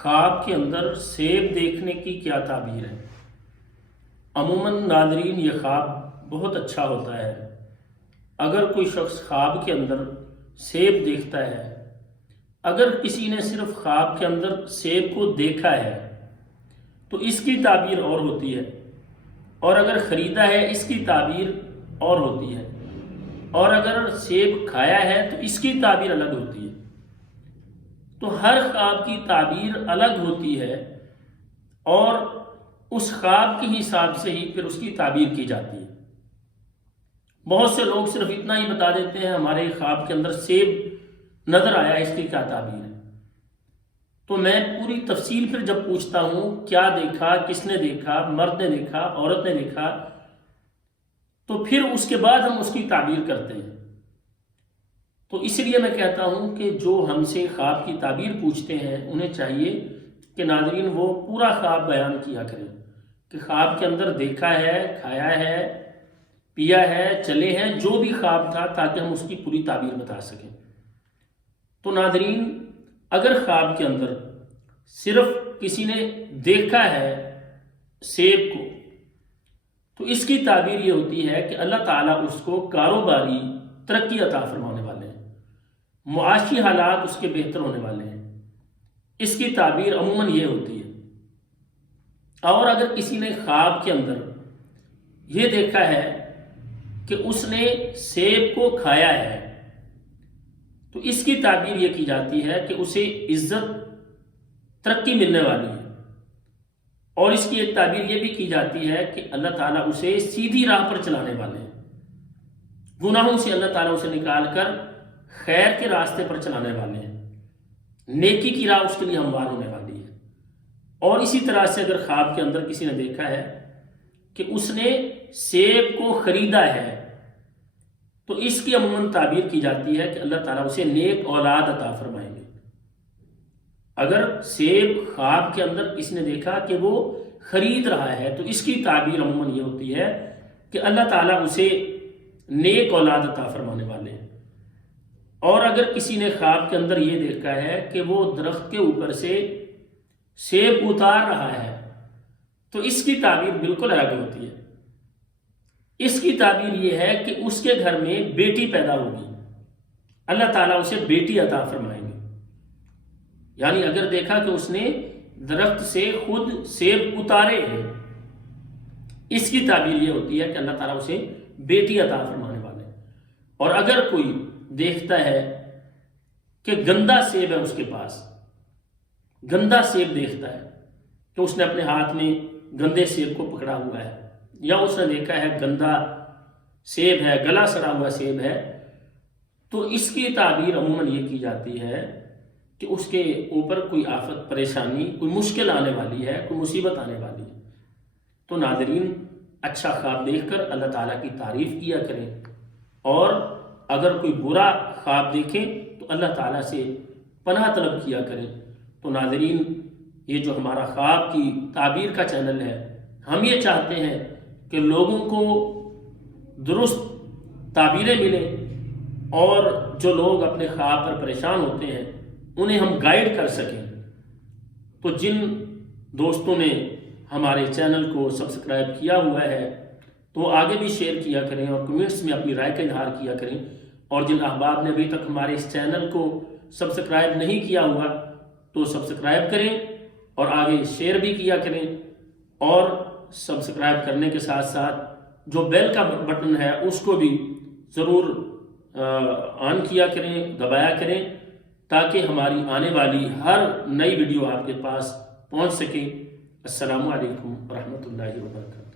خواب کے اندر سیب دیکھنے کی کیا تعبیر ہے؟ عموماً ناظرین یہ خواب بہت اچھا ہوتا ہے۔ اگر کوئی شخص خواب کے اندر سیب دیکھتا ہے، اگر کسی نے صرف خواب کے اندر سیب کو دیکھا ہے تو اس کی تعبیر اور ہوتی ہے، اور اگر خریدا ہے اس کی تعبیر اور ہوتی ہے، اور اگر سیب کھایا ہے تو اس کی تعبیر الگ ہوتی ہے۔ تو ہر خواب کی تعبیر الگ ہوتی ہے، اور اس خواب کے حساب سے ہی پھر اس کی تعبیر کی جاتی ہے۔ بہت سے لوگ صرف اتنا ہی بتا دیتے ہیں ہمارے خواب کے اندر سیب نظر آیا، اس کی کیا تعبیر ہے؟ تو میں پوری تفصیل پھر جب پوچھتا ہوں کیا دیکھا، کس نے دیکھا، مرد نے دیکھا، عورت نے دیکھا، تو پھر اس کے بعد ہم اس کی تعبیر کرتے ہیں۔ تو اس لیے میں کہتا ہوں کہ جو ہم سے خواب کی تعبیر پوچھتے ہیں انہیں چاہیے کہ ناظرین وہ پورا خواب بیان کیا کریں کہ خواب کے اندر دیکھا ہے، کھایا ہے، پیا ہے، چلے ہیں، جو بھی خواب تھا، تاکہ ہم اس کی پوری تعبیر بتا سکیں۔ تو ناظرین، اگر خواب کے اندر صرف کسی نے دیکھا ہے سیب کو، تو اس کی تعبیر یہ ہوتی ہے کہ اللہ تعالیٰ اس کو کاروباری ترقی عطا فرمانے والے ہیں، معاشی حالات اس کے بہتر ہونے والے ہیں۔ اس کی تعبیر عموماً یہ ہوتی ہے۔ اور اگر کسی نے خواب کے اندر یہ دیکھا ہے کہ اس نے سیب کو کھایا ہے، تو اس کی تعبیر یہ کی جاتی ہے کہ اسے عزت، ترقی ملنے والی ہے۔ اور اس کی ایک تعبیر یہ بھی کی جاتی ہے کہ اللہ تعالیٰ اسے سیدھی راہ پر چلانے والے ہیں، گناہوں سے اللہ تعالیٰ اسے نکال کر خیر کے راستے پر چلانے والے ہیں، نیکی کی راہ اس کے لیے ہموار ہونے والی ہے۔ اور اسی طرح سے اگر خواب کے اندر کسی نے دیکھا ہے کہ اس نے سیب کو خریدا ہے، تو اس کی عموماً تعبیر کی جاتی ہے کہ اللہ تعالیٰ اسے نیک اولاد عطا فرمائیں گے۔ اگر سیب خواب کے اندر کسی نے دیکھا کہ وہ خرید رہا ہے، تو اس کی تعبیر عموماً یہ ہوتی ہے کہ اللہ تعالیٰ اسے نیک اولاد عطا فرمانے والے ہیں۔ اور اگر کسی نے خواب کے اندر یہ دیکھا ہے کہ وہ درخت کے اوپر سے سیب اتار رہا ہے، تو اس کی تعبیر بالکل الگ ہوتی ہے۔ اس کی تعبیر یہ ہے کہ اس کے گھر میں بیٹی پیدا ہوگی، اللہ تعالیٰ اسے بیٹی عطا فرمائیں گے۔ یعنی اگر دیکھا کہ اس نے درخت سے خود سیب اتارے ہیں، اس کی تعبیر یہ ہوتی ہے کہ اللہ تعالیٰ اسے بیٹی عطا فرمانے والے ہیں۔ اور اگر کوئی دیکھتا ہے کہ گندا سیب ہے، اس کے پاس گندا سیب دیکھتا ہے کہ اس نے اپنے ہاتھ میں گندے سیب کو پکڑا ہوا ہے، یا اس نے دیکھا ہے گندا سیب ہے، گلا سڑا ہوا سیب ہے، تو اس کی تعبیر عموماً یہ کی جاتی ہے کہ اس کے اوپر کوئی آفت، پریشانی، کوئی مشکل آنے والی ہے، کوئی مصیبت آنے والی ہے۔ تو ناظرین، اچھا خواب دیکھ کر اللہ تعالیٰ کی تعریف کیا کریں، اور اگر کوئی برا خواب دیکھیں تو اللہ تعالیٰ سے پناہ طلب کیا کریں۔ تو ناظرین، یہ جو ہمارا خواب کی تعبیر کا چینل ہے، ہم یہ چاہتے ہیں کہ لوگوں کو درست تعبیریں ملیں، اور جو لوگ اپنے خواب پر پریشان ہوتے ہیں انہیں ہم گائیڈ کر سکیں۔ تو جن دوستوں نے ہمارے چینل کو سبسکرائب کیا ہوا ہے تو آگے بھی شیئر کیا کریں، اور کمنٹس میں اپنی رائے کا اظہار کیا کریں۔ اور جن احباب نے ابھی تک ہمارے اس چینل کو سبسکرائب نہیں کیا ہوا تو سبسکرائب کریں، اور آگے شیئر بھی کیا کریں، اور سبسکرائب کرنے کے ساتھ ساتھ جو بیل کا بٹن ہے اس کو بھی ضرور آن کیا کریں، دبایا کریں، تاکہ ہماری آنے والی ہر نئی ویڈیو آپ کے پاس پہنچ سکے۔ السلام علیکم ورحمۃ اللہ وبرکاتہ۔